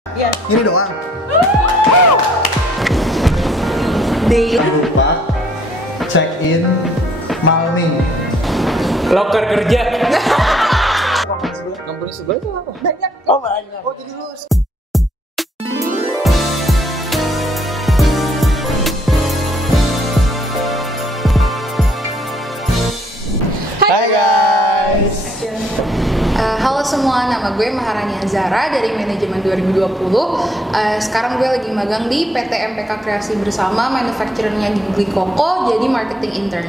Iya. Ini doang. Daily. Lupa check in Malming. Loker kerja. Company sebelah itu apa? Banyak. Oh banyak. Oh jadi lu. Hai guys. Halo semua, nama gue Maharani Azara dari Manajemen 2020. Sekarang gue lagi magang di PT MPK Kreasi Bersama, manufacturernya Gigli Koko, jadi marketing intern.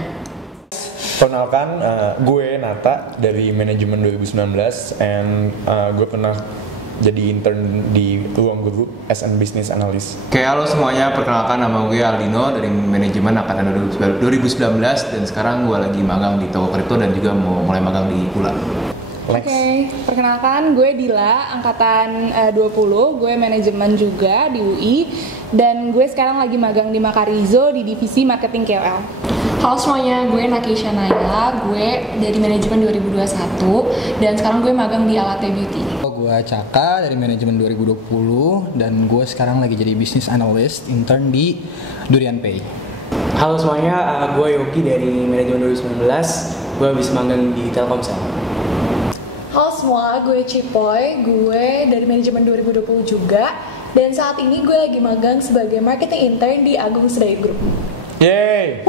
Perkenalkan, gue Nata dari Manajemen 2019 and gue pernah jadi intern di Ruang Guru as an Business Analyst. Oke, halo semuanya. Perkenalkan, nama gue Aldino dari Manajemen Angkatan 2019 dan sekarang gue lagi magang di Toko Kripto dan juga mau mulai magang di Pula. Oke, perkenalkan gue Dila, angkatan 20, gue manajemen juga di UI dan gue sekarang lagi magang di Makarizo di divisi marketing KOL. Halo semuanya, gue Nakisha Naya, gue dari manajemen 2021 dan sekarang gue magang di Alate Beauty. Gue Caka dari manajemen 2020 dan gue sekarang lagi jadi business analyst intern di Durian Pay. Halo semuanya, gue Yogi dari manajemen 2019, gue habis magang di Telkomsel. Halo semua, gue Cipoy, gue dari manajemen 2020 juga dan saat ini gue lagi magang sebagai marketing intern di Agung Sedayu Group. Yeay!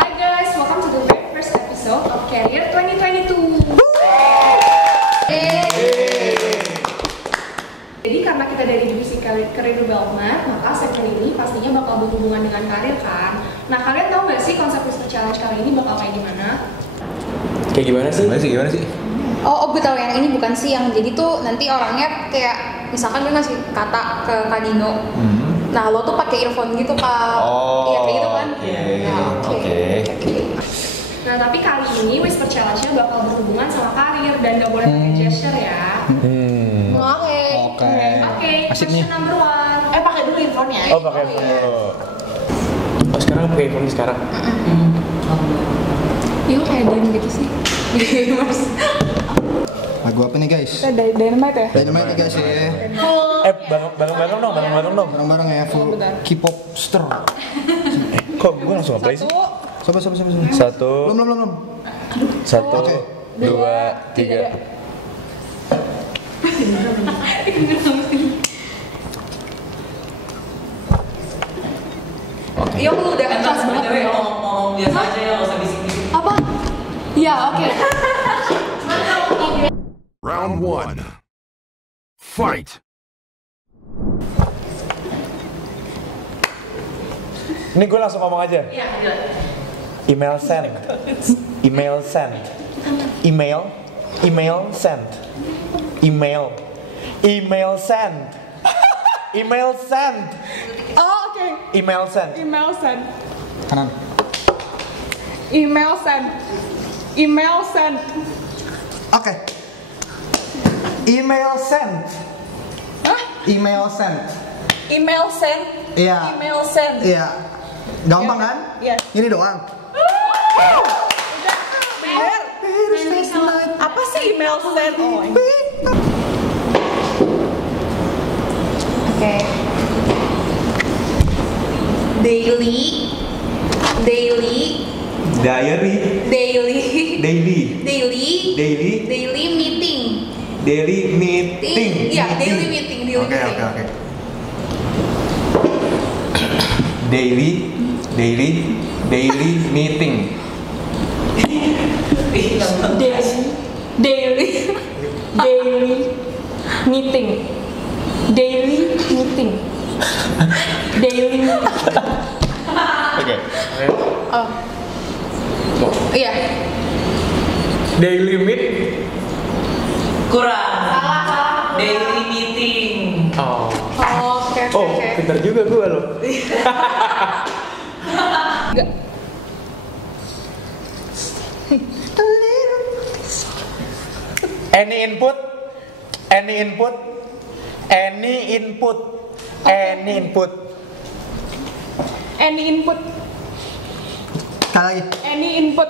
Hi guys, welcome to the very first episode of Career 2022. Jadi karena kita dari divisi career development, maka segmen ini pastinya bakal berhubungan dengan karir kan. Nah, kalian tahu nggak sih konsep Mr. Challenge kali ini bakal kayak gimana? Kayak gimana sih? Gimana sih? Oh, gue tahu yang ini bukan sih, yang jadi tuh nanti orangnya kayak misalkan gue ngasih kata ke Kak Dino. Nah, lo tuh pakai earphone gitu, Kak. Iya, kayak gitu kan? Oke. Nah, tapi kali ini Whisper Challenge-nya bakal berhubungan sama karir dan gak boleh pakai gesture ya. Oke, Asik nih. question number 1. Pakai dulu infonya. Oh, pakai phone dulu. Oh, sekarang pakai phone sekarang. Iya, kayak diem gitu sih. Lagu apa nih guys? Kita Dynamite ya? Dynamite nih guys ya. Bareng-bareng dong. Bareng-bareng ya full K-pop star. Kok gue langsung nge-play sih? Coba. Satu. Belum. Satu. Oke. Dua. Tiga. Iya, lu udah kelas banget. Ngomong biasa aja ya, nggak usah bisik-bisik. Apa? Iya, oke. Round 1. Fight! Ini gue langsung ngomong aja. Iya, iya. Email send. Email send. Email. Email send. Email. Email send. Email send. Oh, oke. Email send. Email send. Kanan. Email send. Email send. Oke. Email send. Hah? Email send. Email send. Iya. Email send. Iya. Gampang kan? Iya. Ini doang. Bener. Apa sih email send? Oh, Oke. Daily. Diary. Daily meeting. Daily meeting. Iya, daily meeting. Oke. Daily meeting. Daily meeting. Oke. Oh. Iya. Daily meet. Kurang. Salah. Daily meeting. Oh. Oke. Pintar juga gue loh. Any input? Any input? Any input? Any input? Any input. Sekali lagi. Any input.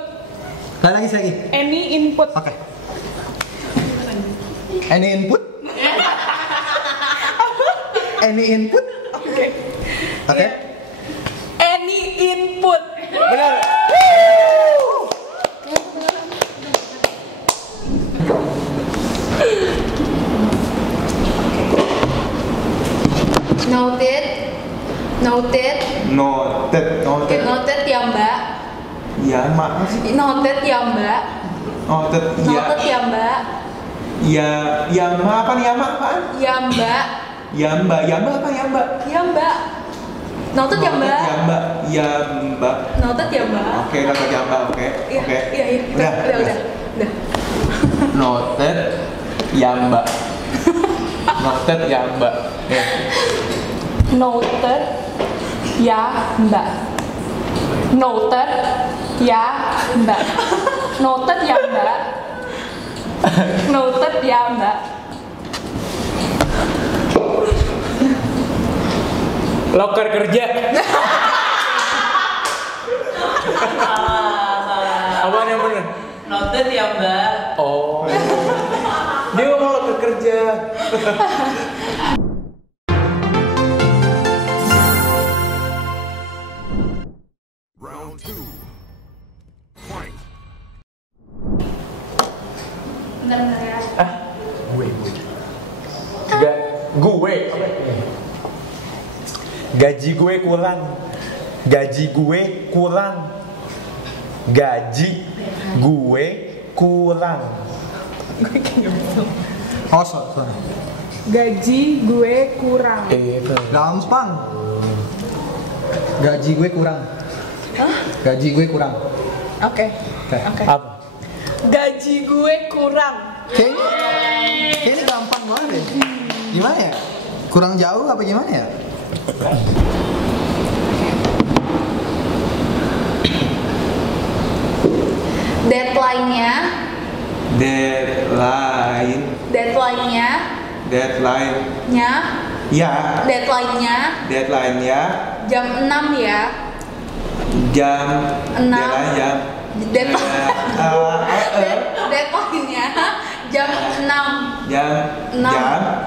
Sekali lagi. Any input. Oke. Any input? Any input? Oke. Oke. Any input. Benar. Noted. Noted. Noted ya Mbak. Ya, maaf sih. Noted ya Mbak. Noted Noted ya Mbak. Ya, apa nih? Yama apaan? Ya Mbak. Yamba apa Yamba? Ya Mbak. Noted ya Mbak. Yamba. Noted ya Mbak. Oke, noted Yamba. Oke. Iya. Oke. Iya. Udah. Noted Yamba. Noted Yamba. Ya. Noted ya Mbak. Noted ya Mbak. Noted ya Mbak. Noted ya Mbak. Loker kerja. Apaan yang bener? Noted ya Mbak. Oh. Dia ngomong loker kerja. Round 2. Fight. Bentar ya. Gue. Gaji gue kurang. Gaji gue kurang. Gaji gue kurang. Oh, sorry. Gaji gue kurang. Gampang. Gaji gue kurang. Gaji gue kurang. Oke. Apa? Gaji gue kurang. Kayaknya gampang banget deh. Gimana ya? Kurang jauh apa gimana ya? Deadline-nya. Deadline-nya. Nya. Ya. Deadline-nya. Jam 6 ya. Jam 6. Jam. Deadline-nya jam 6. Jam.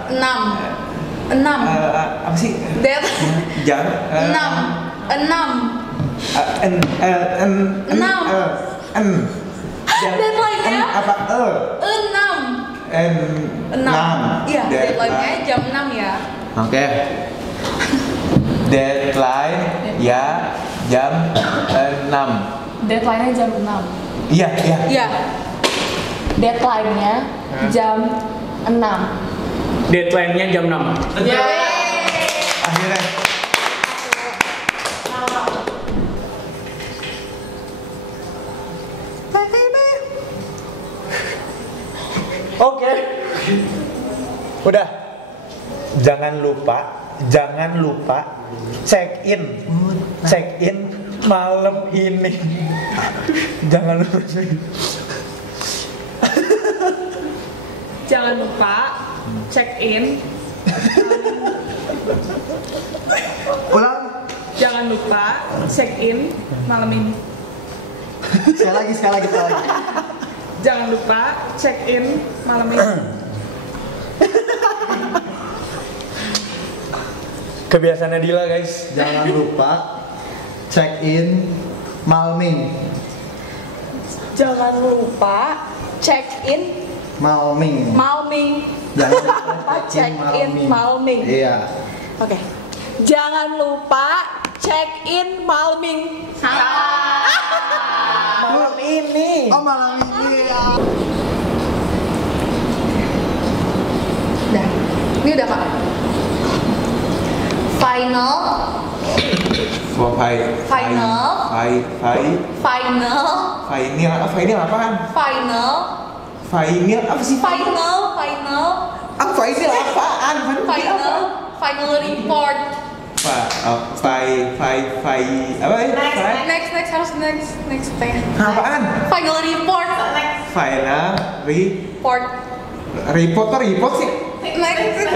6. Apa sih? Jam. 6. Deadline-nya apa? 6. Iya, deadline-nya jam 6 ya. Oke. Deadline ya jam 6. Deadline-nya jam 6. Iya. Deadline-nya jam 6. Deadline-nya jam 6. Akhirnya. Oke. Udah. Jangan lupa check in malam ini. Jangan lupa. Jangan lupa check in. Ulang. Jangan lupa check in malam ini. Sekali lagi. Jangan lupa check in malam ini. Kebiasaan Nadila guys. Jangan lupa check in Malming. Jangan lupa check in Malming. Jangan lupa check in Malming. Iya. Oke. Jangan lupa check in Malming. Malam ini. Oh, malam ini ya. Udah. Ini udah Kak. Final. Final apaan? Final apa sih? Final. Apa ini apaan? Final report. Apa ya? Next harus next tanya. Apaan? Final report. Final report sih. Next.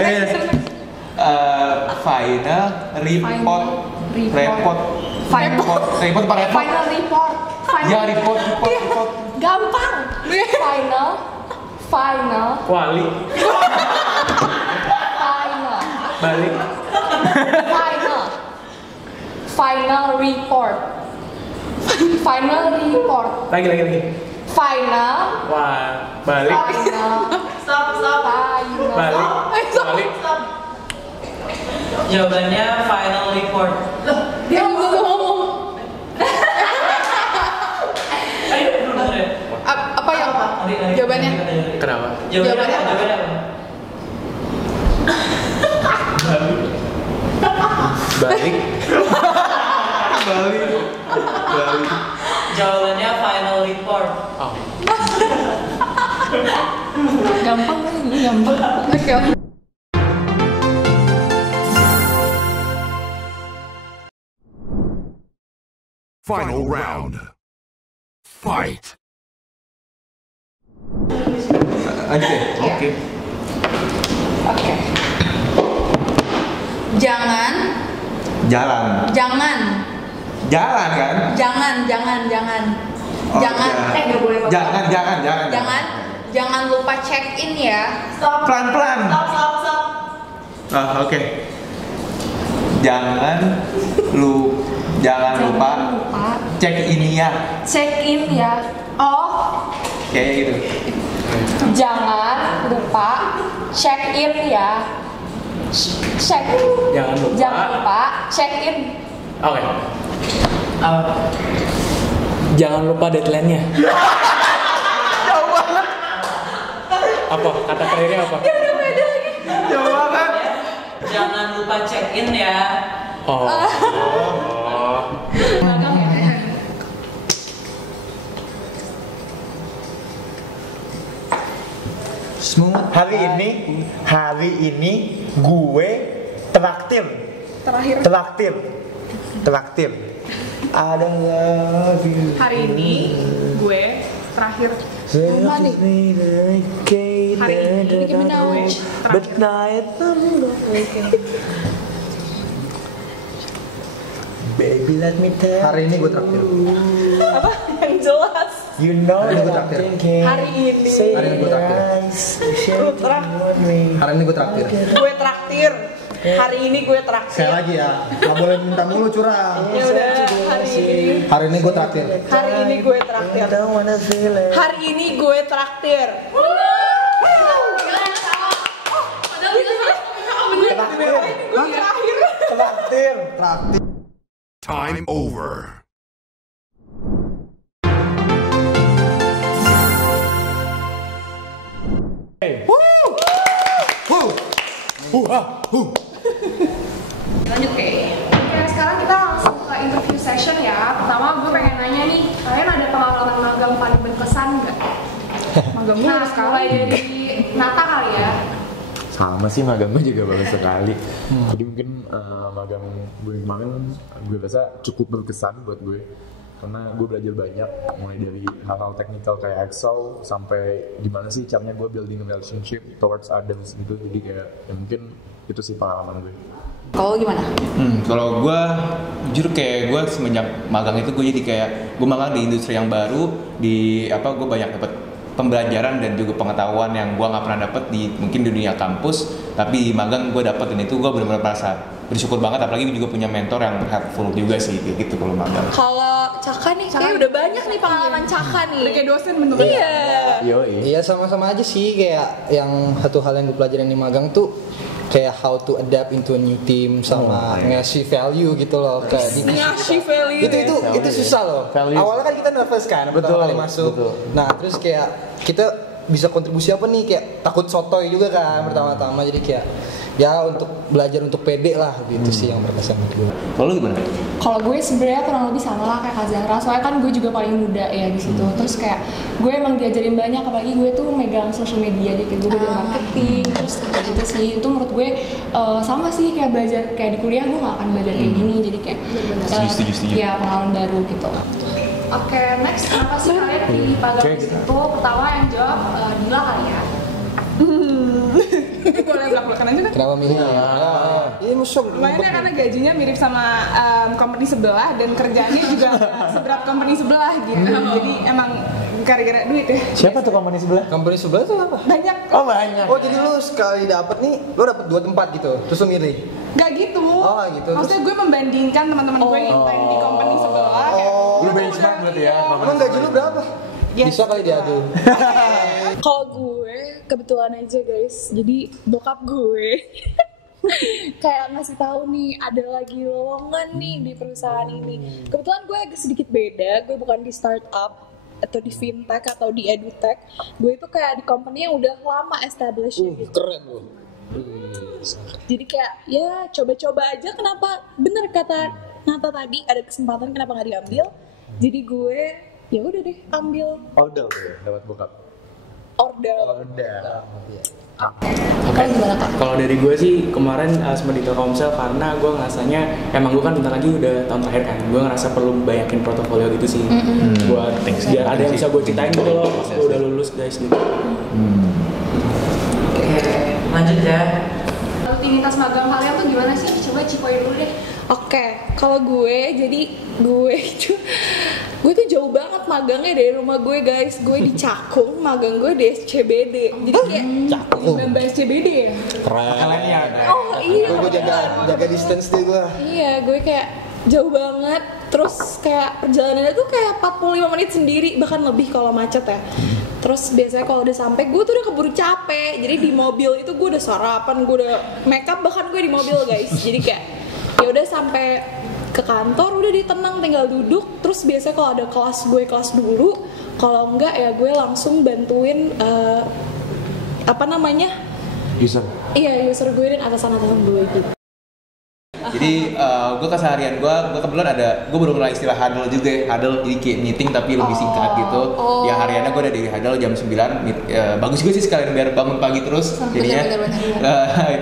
Final report. Report apa report? Final report. Ya report. Gampang. Final. Kuali. Final. Balik. Final report. Final report. Lagi. Final. Wah, balik. Final. Stop. Final. Balik. Balik. Jawabannya final report. Dia belum ngomong. Ayo dulu deh. Apa yang Nanti. jawabannya? Kenapa? Jawabannya apa? Balik. Jawabannya final report. Oh. Gampang. Oke. Final round. Fight. Oke. Jangan Jalan. Jalan kan? Jangan. Oh, Jangan. ya. Nggak boleh. Jangan. Jangan lupa check in ya. Pelan-pelan. Stop. Oke. Jangan lupa cek ini ya. Check in ya. Oh. Kayak gitu. Jangan lupa check in ya. Jangan lupa check in. Oke. Jangan lupa deadline-nya. Jauh banget. Apa? Kata terakhirnya apa? Jauh banget. Jangan lupa check in ya. Oh. Smooth. Hari ini gue traktir. Ada love. Hari ini gue terakhir Baby let me tell. Hari ini gue traktir. Apa? Yang jelas. You know Hari ini. gue traktir. Hari ini gue traktir. Gue traktir. Hari ini gue traktir. Sekali lagi ya. Gak boleh minta mulu curang. Ya udah, Hari ini gue traktir. Hari ini gue traktir. Hari ini gue traktir. Traktir. Time over. Lanjut kayak. Oke, sekarang kita langsung ke interview session ya. Pertama gue pengen nanya nih, kalian ada pengalaman magang paling berkesan nggak? magang gue Nah, mulai dari Nata kali ya. Sama sih, magang gue juga bagus sekali. Jadi mungkin magang gue kemarin gue rasa cukup berkesan buat gue, karena gue belajar banyak, mulai dari hal-hal teknikal kayak Excel sampai gimana sih caranya gue building relationship towards others gitu. Jadi kayak ya mungkin itu sih pengalaman gue. Kalau gimana? Kalau gue jujur kayak gue semenjak magang itu gue jadi kayak gue magang di industri yang baru, di gue banyak dapat pembelajaran dan juga pengetahuan yang gue nggak pernah dapat di mungkin di dunia kampus, tapi di magang gue dapat, dan itu gue benar-benar merasa bersyukur banget. Apalagi gue juga punya mentor yang helpful juga sih kayak gitu kalau magang. Kalau Caka nih, kayak udah banyak nih pengalaman Caka nih. udah kayak dosen bener. Iya sama-sama aja sih, kayak yang satu hal yang gue pelajarin di magang tuh kayak how to adapt into a new team sama ngasih value gitu loh, kayak Ngasih value itu susah loh. Awalnya kan kita nervous kan pertama kali masuk. Nah terus kayak kita bisa kontribusi apa nih, kayak takut sotoy juga kan pertama-tama, jadi kayak ya untuk belajar untuk pede lah gitu sih yang berkesan gue. Kalau lu gimana? Kalau gue sebenarnya kurang lebih sama lah kayak Kak Zahra, soalnya kan gue juga paling muda ya di situ. Terus kayak gue emang diajarin banyak, apalagi gue tuh megang social media, jadi gue belajar marketing, terus kayak gitu sih. Itu menurut gue sama sih kayak belajar kayak di kuliah gue gak akan belajar kayak gini, jadi kayak Setuju. ya pengalaman baru gitu. Oke, next kenapa sih kalian pilih magang di situ? Pertama yang jawab Dila kali ya. Boleh belak-belakan aja kan? Kenapa milih? Iya musuh. Lumayan ya, karena gajinya mirip sama company sebelah dan kerjanya juga seberat company sebelah gitu. Jadi emang gara-gara duit ya. Siapa tuh company sebelah? Company sebelah tuh apa? Banyak. Oh banyak. Oh jadi lu sekali dapet nih, lu dapet 2 tempat gitu, terus lu milih? Gak gitu. Oh gak gitu. Maksudnya gue membandingkan teman-teman gue yang intern di company sebelah. Lu benchmark berarti ya? Emang gaji lu berapa? Yes. Bisa kali diadu. Kalau gue kebetulan aja guys, jadi bokap gue kayak ngasih tahu nih ada lagi lowongan nih di perusahaan ini. Kebetulan gue agak sedikit beda, gue bukan di startup atau di fintech atau di edutech. Gue itu kayak di company yang udah lama established gitu. Keren lu. Jadi kayak ya coba-coba aja, kenapa bener kata Nata tadi ada kesempatan kenapa nggak diambil. Jadi gue ya udah deh ambil Ordal tuh ya, dapat bokap. ordal. Oke. Kalau dari gue sih kemarin sempat di Telkomsel karena gue ngerasanya emang gue kan bentar lagi udah tahun terakhir kan, gue ngerasa perlu banyakin portofolio gitu sih, buat biar ada yang bisa gue ceritain gitu loh pas gue udah lulus guys gitu. Oke, lanjut ya. Rutinitas magang kalian tuh gimana sih? Coba Cipoy dulu deh. Oke, kalau gue tuh jauh banget magangnya dari rumah gue guys. Gue di Cakung, magang gue di SCBD. Jadi kayak Cakung. Mbak SCBD ya. Keren. Oh iya. Gue jaga distance deh gue. Iya, gue kayak jauh banget. Terus kayak perjalanannya tuh kayak 45 menit sendiri, bahkan lebih kalau macet ya. Terus biasanya kalau udah sampai gue tuh udah keburu capek. Jadi di mobil itu gue udah sarapan, gue udah make up, bahkan gue di mobil guys. Jadi kayak ya udah sampai ke kantor udah ditenang tinggal duduk. Terus biasanya kalau ada kelas gue kelas dulu, kalau enggak ya gue langsung bantuin User. Iya, user gue dan atasan-atasan gue gitu. Jadi gue keseharian gue kebetulan gue baru mulai istilah huddle juga ya. Huddle jadi kayak meeting tapi lebih singkat gitu. Ya hariannya gue ada di huddle jam 9. Bagus juga sih sekalian biar bangun pagi terus jadinya.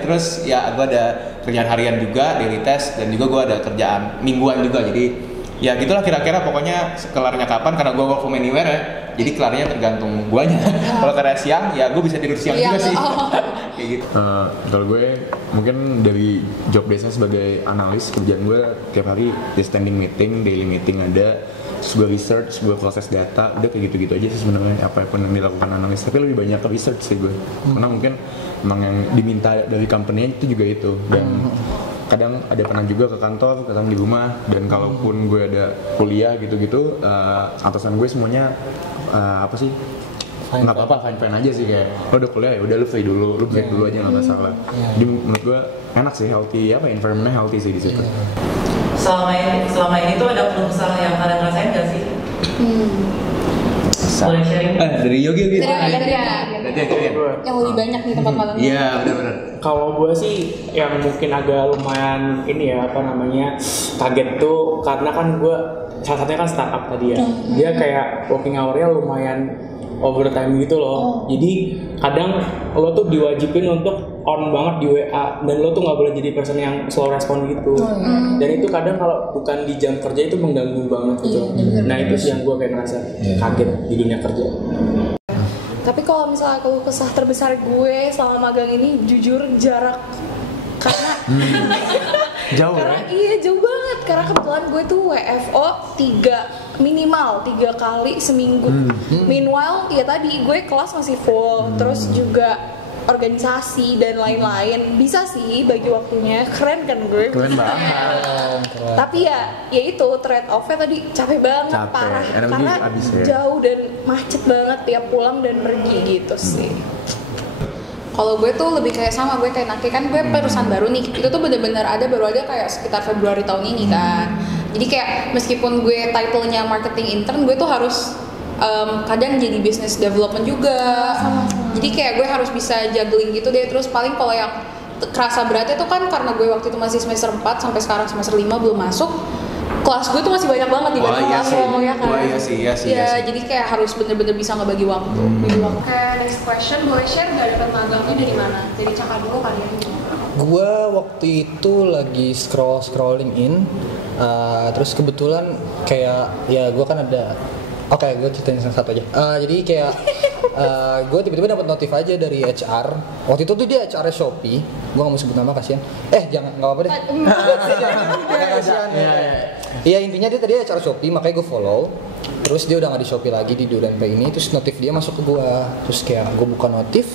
Terus ya gue ada kerjaan harian juga, daily test, dan juga gue ada kerjaan mingguan juga. Jadi ya gitulah kira-kira, pokoknya kelarnya kapan karena gue work from anywhere ya. Jadi kelarnya tergantung guanya. Kalau karena siang ya gue bisa tidur siang juga sih. Kayak gitu. Kalau gue mungkin dari job desk sebagai analis, kerjaan gue tiap hari di standing meeting, daily meeting ada, terus gue research, gue proses data, udah kayak gitu-gitu aja sih sebenarnya apapun yang dilakukan analis. Tapi lebih banyak ke research sih gue, karena mungkin emang yang diminta dari company itu juga itu. Dan kadang ada pernah juga ke kantor, kadang di rumah, dan kalaupun gue ada kuliah gitu-gitu, atasan gue semuanya nggak apa-apa, fine aja sih, kayak lo udah kuliah ya udah lu free dulu, lu break dulu aja nggak masalah. Jadi menurut gue enak sih, healthy environmentnya healthy sih di situ. Selama ini tuh ada keluh kesah yang kalian rasain nggak sih? Boleh sharing? Dari Yogi gitu. Yang lebih banyak nih tempat magang. Iya benar-benar. Kalau gue sih yang mungkin agak lumayan ini ya kaget tuh karena kan gue salah satunya kan startup tadi ya. Dia kayak working hour-nya lumayan overtime gitu loh. Jadi kadang lo tuh diwajibin untuk on banget di WA dan lo tuh nggak boleh jadi person yang slow respon gitu. Dan itu kadang kalau bukan di jam kerja itu mengganggu banget gitu. Nah itu sih yang gue kayak ngerasa kaget di dunia kerja. Tapi kalau misalnya keluh kesah terbesar gue selama magang ini jujur jarak. Karena jauh karena iya jauh banget, karena kebetulan gue tuh WFO minimal 3 kali seminggu. Meanwhile ya tadi gue kelas masih full, terus juga organisasi dan lain-lain. Bisa sih bagi waktunya, keren kan gue. Keren banget. Tapi ya itu trade off-nya tadi capek banget, parah. Karena jauh dan macet banget tiap pulang dan pergi gitu sih. Kalau gue tuh lebih kayak sama, gue kayak Naki kan gue perusahaan baru nih, itu tuh bener-bener baru ada kayak sekitar Februari tahun ini kan. Jadi kayak meskipun gue title-nya marketing intern, gue tuh harus kadang jadi business development juga. Jadi kayak gue harus bisa juggling gitu deh. Terus paling kalau yang kerasa beratnya tuh kan karena gue waktu itu masih semester 4 sampai sekarang semester 5 belum masuk. Kelas gue tuh masih banyak banget dibanding kelas lo ya kan. Iya sih. Jadi kayak harus bener-bener bisa ngebagi waktu. Oke, next question, boleh share gak dapat magangnya dari mana? Dari Caka dulu kali ya. Gue waktu itu lagi scrolling in, terus kebetulan kayak ya gue kan ada. Oke, gue ceritain satu aja. Jadi kayak gue tiba-tiba dapat notif aja dari HR. Waktu itu tuh dia HR Shopee. Gue nggak mau sebut nama, kasihan. Jangan, nggak apa-apa deh. Kasihan. Iya, intinya dia tadi HR Shopee, makanya gue follow. Terus dia udah nggak di Shopee lagi di Durian Pay ini, terus notif dia masuk ke gua, terus kayak gua buka notif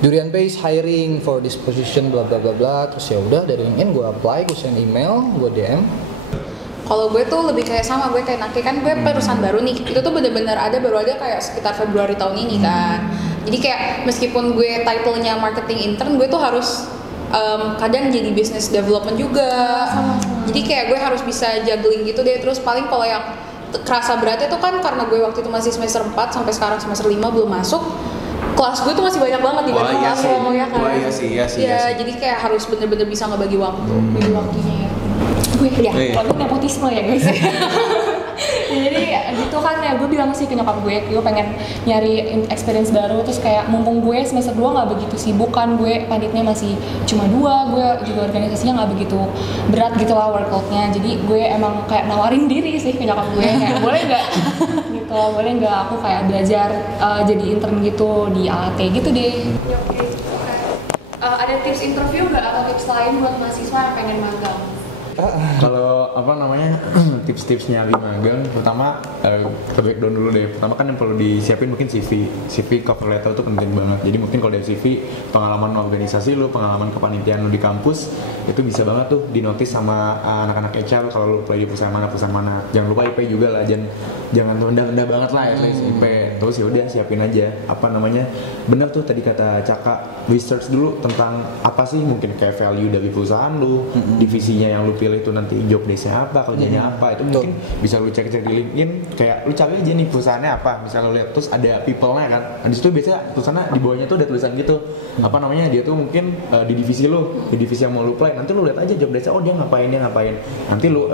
Durian Pay is hiring for this position bla bla bla bla. Terus ya udah dari LinkedIn gue apply, gue send email, gue DM. Kalau gue tuh lebih kayak sama, gue kayak Naki kan gue perusahaan baru nih. Itu tuh bener-bener baru ada kayak sekitar Februari tahun ini kan. Jadi kayak meskipun gue title-nya marketing intern, gue tuh harus kadang jadi business development juga. Jadi kayak gue harus bisa juggling gitu deh. Terus paling kalau yang kerasa beratnya tuh kan karena gue waktu itu masih semester 4 sampai sekarang semester 5 belum masuk. Kelas gue tuh masih banyak banget dibanding kelas lo ya kan. Iya sih. Jadi kayak harus bener-bener bisa ngebagi waktu. Bagi waktunya ya. Gue nepotisme ya guys. Jadi gitu kan ya, gue bilang sih ke nyokap gue pengen nyari experience baru. Terus kayak mumpung gue semester 2 gak begitu sibuk kan, gue panitnya masih cuma 2, gue juga organisasinya gak begitu berat gitu lah workloadnya. Jadi gue emang kayak nawarin diri sih ke nyokap gue, kayak boleh gak gitu, boleh gak aku kayak belajar jadi intern gitu di AAT gitu deh. Ada tips interview nggak atau tips lain buat mahasiswa yang pengen magang? Kalau tips-tips nyari magang, pertama kita breakdown dulu deh. Pertama kan yang perlu disiapin mungkin CV, cover letter itu penting banget. Jadi mungkin kalau dari CV, pengalaman organisasi lu, pengalaman kepanitiaan lu di kampus itu bisa banget tuh dinotis sama anak-anak HR kalau lu apply di perusahaan mana. Jangan lupa IP juga lah, jangan rendah-rendah banget lah ya IP. Terus ya udah siapin aja bener tuh tadi kata Caka, research dulu tentang apa sih mungkin kayak value dari perusahaan lu, divisinya yang lu pilih itu nanti job desk-nya apa, kerjanya apa, itu mungkin bisa lu cek di LinkedIn. Kayak lu cari aja nih perusahaannya apa, misalnya lu lihat terus ada people-nya kan, di situ biasanya perusahaannya di bawahnya tuh ada tulisan gitu dia tuh mungkin di divisi lu, di divisi yang mau lu apply, nanti lu lihat aja job desk-nya, oh dia ngapain, nanti lu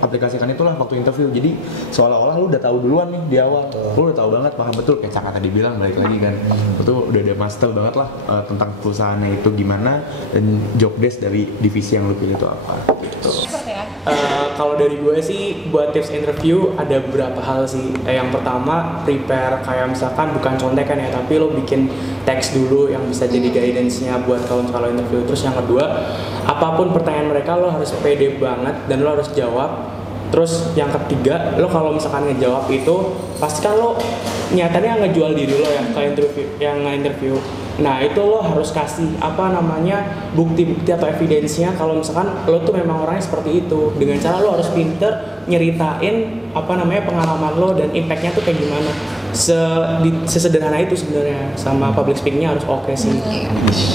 aplikasikan itulah waktu interview. Jadi seolah-olah lu udah tahu duluan nih di awal, lu udah tahu banget, paham betul kayak Caka tadi bilang, balik lagi kan, itu udah ada master banget lah tentang perusahaannya itu gimana dan job desk dari divisi yang lu pilih itu apa gitu. Kalau dari gue sih buat tips interview ada beberapa hal sih. Yang pertama, prepare kayak misalkan bukan contekan ya, tapi lo bikin teks dulu yang bisa jadi guidance-nya buat kalau interview. Terus yang kedua, apapun pertanyaan mereka lo harus pede banget dan lo harus jawab. Terus yang ketiga, lo kalau misalkan ngejawab itu pastikan lo nyatanya ngejual diri lo ya ke interview. Nah itu lo harus kasih bukti-bukti atau evidence-nya kalau misalkan lo tuh memang orangnya seperti itu. Dengan cara lo harus pinter nyeritain pengalaman lo dan impact-nya tuh kayak gimana. Sesederhana itu sebenarnya, sama public speaking-nya harus oke sih.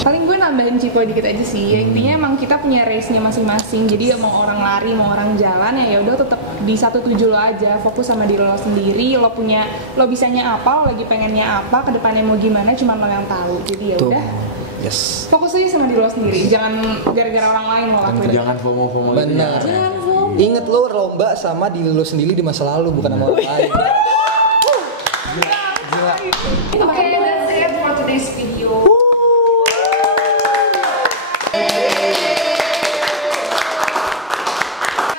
Paling gue nambahin Cipo dikit aja sih. Intinya emang kita punya race-nya masing-masing. Jadi mau orang lari, mau orang jalan ya udah tetap di satu tujuan lo aja. Fokus sama diri lo sendiri. Lo bisanya apa, lo lagi pengennya apa, kedepannya mau gimana, cuma lo yang tahu. Jadi ya udah. Yes. Fokus aja sama diri lo sendiri. Jangan gara-gara orang lain lo lakuin. Jangan FOMO. Benar. Ingat lo lomba sama diri lo sendiri di masa lalu, bukan sama orang lain. Okay, that's it for today's video.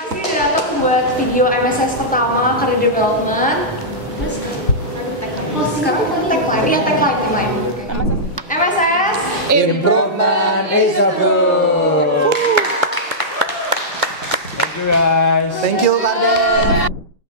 Terima kasih udah datang buat video MSS pertama, Career Development. Terus sekarang tagline. MSS Improvement is a